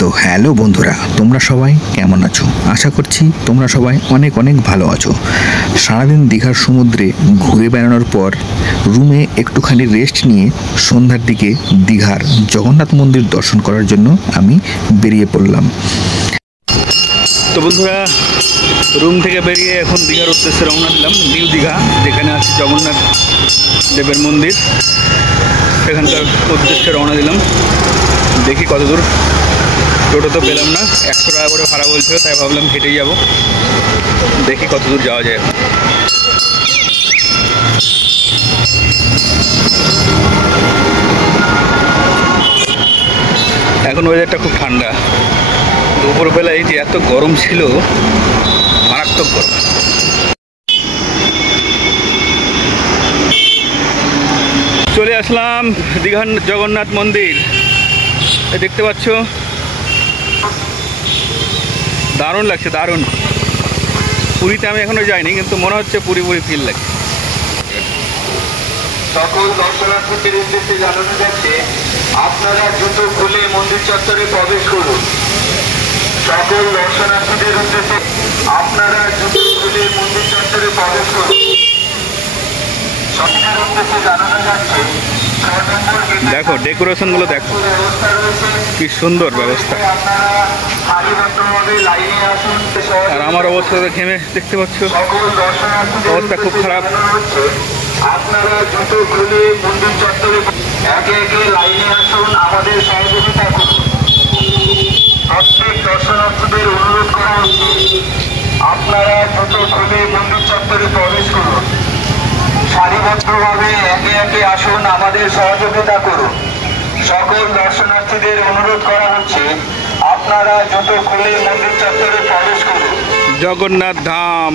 তো হ্যালো বন্ধুরা, তোমরা সবাই কেমন আছো? আশা করছি তোমরা সবাই অনেক অনেক ভালো আছো। সারাদিন দীঘার সমুদ্রে ঘুরে বেড়ানোর পর রুমে একটুখানি রেস্ট নিয়ে সন্ধ্যার দিকে দীঘার জগন্নাথ মন্দির দর্শন করার জন্য আমি বেরিয়ে পড়লাম। তো বন্ধুরা, রুম থেকে বেরিয়ে এখন দীঘার উদ্দেশ্যে রওনা দিলাম। নিউ দীঘা, যেখানে আছে জগন্নাথ দেবের মন্দির, সেখানকার উদ্দেশ্যে রওনা দিলাম। দেখি কত দূর। টোটো তো পেলাম না, 100 টাকা করে ভাড়া বলছিল, তাই ভাবলাম হেঁটেই যাব। দেখি কত দূর যাওয়া যায়। এখন ওয়েদারটা খুব ঠান্ডা। দুপুরবেলায় যে এত গরম ছিল, মারাত্মক গরম। চলে আসলাম দীঘার জগন্নাথ মন্দির। দেখতে পাচ্ছ, দারুণ লাগছে, দারুণ। পুরীতে আমি এখনো যাইনি, কিন্তু মনে হচ্ছে পুরি ফিল লাগছে। সকল দর্শনার্থীদের উদ্দেশ্যে জানানো যাচ্ছে, আপনারা জুতো খুলে মন্দির চত্বরে প্রবেশ করুন। সকল দর্শনার্থীদের উদ্দেশ্যে আপনারা জুতো খুলে মন্দির চত্বরে প্রবেশ করুন। সকলের উদ্দেশ্যে জানানো যাচ্ছে, দেখো ডেকোরেশন গুলো, দেখো কি সুন্দর ব্যবস্থা। আর আমার অবস্থা ঘেমে, দেখতে পাচ্ছ অবস্থা খুব খারাপ। আপনারা জুতো খুলে মন্দির চত্বরে একে একে লাইনে আসুন, আমাদের সহযোগিতা করুন। প্রত্যেক দর্শনার্থীদের অনুরোধ করা হচ্ছে, আপনারা জুতো খুলে মন্দির চত্বরে প্রবেশ করুন। সারিবদ্ধভাবে একে একে আসুন, আমাদের সহযোগিতা করুন। সকল দর্শনার্থীদের অনুরোধ করা হচ্ছে, আপনারা জুতো খুলে মন্দির চত্বরে প্রবেশ করুন। জগন্নাথ ধাম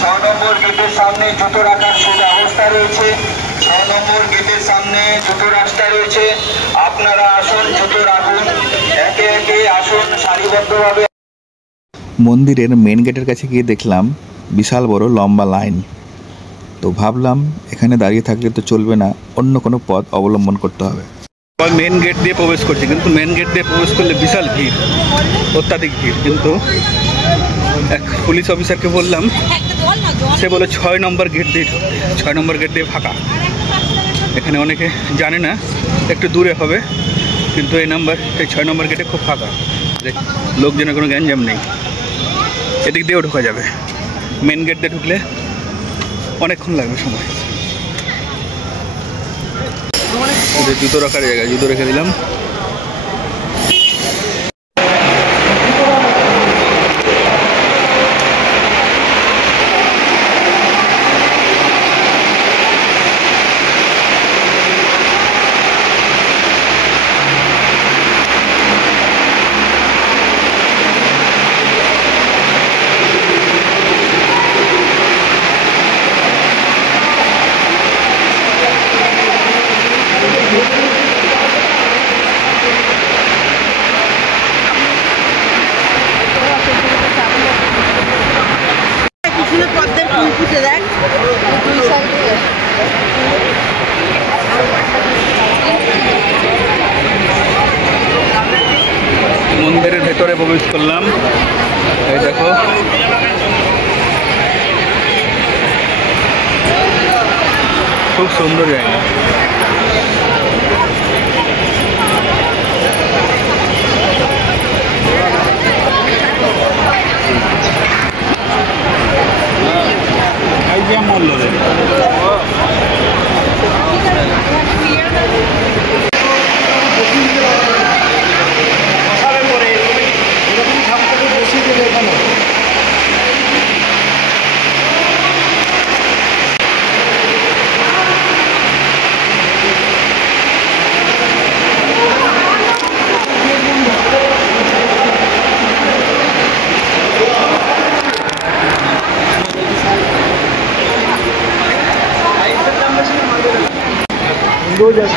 6 নম্বর গেটের সামনে জুতো রাখার সুব্যবস্থা রয়েছে। 6 নম্বর গেটের সামনে জুতো রাস্তা রয়েছে। আপনারা আসুন, জুতো রাখুন, একে একে আসুন সারিবদ্ধভাবে। মন্দিরের মেন গেটের কাছে গিয়ে দেখলাম বিশাল বড় লম্বা লাইন। তো ভাবলাম এখানে দাঁড়িয়ে থাকলে তো চলবে না, অন্য কোনো পথ অবলম্বন করতে হবে। মেন গেট দিয়ে প্রবেশ করছি, কিন্তু মেন গেট দিয়ে প্রবেশ করলে বিশাল ভিড়, অত্যাধিক ভিড়। কিন্তু এক পুলিশ অফিসারকে বললাম, সে বলে 6 নম্বর গেট দিয়ে, 6 নম্বর গেট দিয়ে ফাঁকা। এখানে অনেকে জানে না, একটু দূরে হবে, কিন্তু এই 6 নম্বর গেটে খুব ফাঁকা। লোকজনের কোনো গ্যাঞ্জাম নেই, এদিক দিয়েও ঢোকা যাবে। মেন গেট দিয়ে ঢুকলে অনেকক্ষণ লাগবে সময়। জুতো রাখার জায়গায় জুতো রেখে দিলাম। মন্দিরের ভেতরে প্রবেশ করলাম। এই দেখো, খুব সুন্দর জায়গা।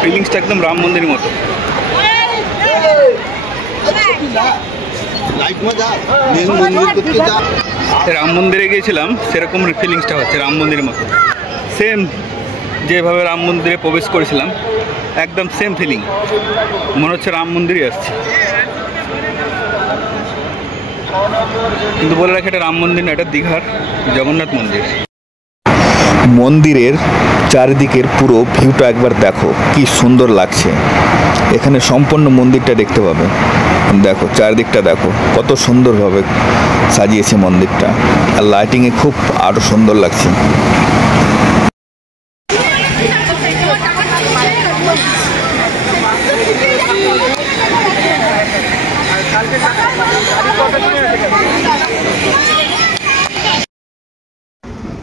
ফিলিংসটা একদম রাম মন্দিরের মতো। রাম মন্দিরে গিয়েছিলাম, সেরকম ফিলিংসটা হচ্ছে রাম মন্দিরের মতো। সেম যেভাবে রাম মন্দিরে প্রবেশ করেছিলাম একদম সেম ফিলিং, মনে হচ্ছে রাম মন্দিরই আসছে। কিন্তু বলে রাখি, এটা রাম মন্দির না, এটা দীঘার জগন্নাথ মন্দির। মন্দিরের চারিদিকের পুরো ভিউটা একবার দেখো, কি সুন্দর লাগছে। এখানে সম্পূর্ণ মন্দিরটা দেখতে পাবে। দেখো চারিদিকটা দেখো কত সুন্দরভাবে সাজিয়েছে মন্দিরটা, আর লাইটিংয়ে খুব আরও সুন্দর লাগছে।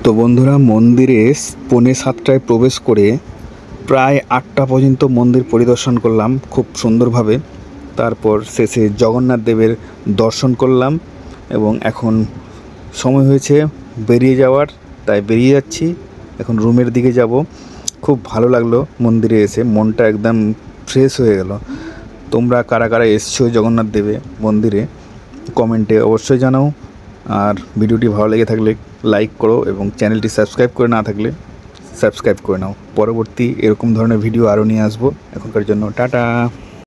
তো বন্ধুরা, মন্দিরে 6:45 প্রবেশ করে প্রায় 8টা পর্যন্ত মন্দির পরিদর্শন করলাম খুব সুন্দরভাবে। তারপর শেষে জগন্নাথ দেবের দর্শন করলাম এবং এখন সময় হয়েছে বেরিয়ে যাওয়ার, তাই বেরিয়ে যাচ্ছি। এখন রুমের দিকে যাব। খুব ভালো লাগলো মন্দিরে এসে, মনটা একদম ফ্রেশ হয়ে গেল। তোমরা কারা কারা এসছো জগন্নাথ দেবের মন্দিরে কমেন্টে অবশ্যই জানাও। আর ভিডিওটি ভালো লেগে থাকলে লাইক করো এবং চ্যানেলটি সাবস্ক্রাইব করে না থাকলে সাবস্ক্রাইব করে নাও। পরবর্তী এরকম ধরনের ভিডিও আরও নিয়ে আসবো। এখনকার জন্য টাটা।